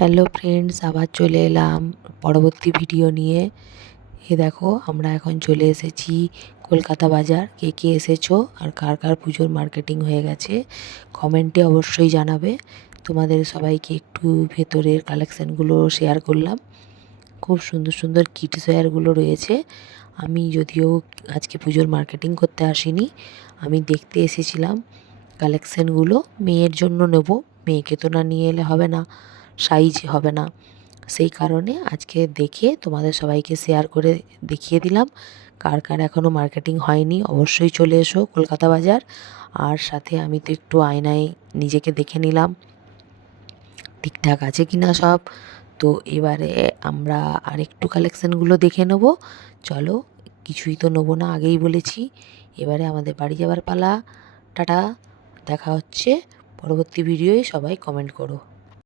Hello friends আবার চলে এলাম পরবর্তী ভিডিও নিয়ে। এ দেখো, আমরা এখন চলে এসেছি কলকাতা বাজার। কে কে এসেছ আর কার কার পুজোর মার্কেটিং হয়ে গেছে কমেন্টে অবশ্যই জানাবে। তোমাদের সবাইকে একটু ভেতরের কালেকশানগুলো শেয়ার করলাম। খুব সুন্দর সুন্দর কিডস ওয়্যারগুলো রয়েছে। আমি যদিও আজকে পুজোর মার্কেটিং করতে আসিনি, আমি দেখতে এসেছিলাম কালেকশানগুলো মেয়ের জন্য নেব, মেয়েকে তো না নিয়ে এলে হবে না। সাইজ হবে না। সেই কারণে আজকে দেখে তোমাদের সবাইকে শেয়ার করে দেখিয়ে দিলাম। কার কার এখনও মার্কেটিং হয়নি, অবশ্যই চলে এসো কলকাতা বাজার। আর সাথে আমি তো একটু আয়নায় নিজেকে দেখে নিলাম। ঠিকঠাক আছে কি না সব? তো এবারে আমরা আর একটু কালেকশানগুলো দেখে নেব। চলো, কিছুই তো নেব না, আগেই বলেছি। এবারে আমাদের বাড়ি যাবার পালা। টাটা, দেখা হচ্ছে। পরবর্তী ভিডিওয়ে সবাই কমেন্ট করো।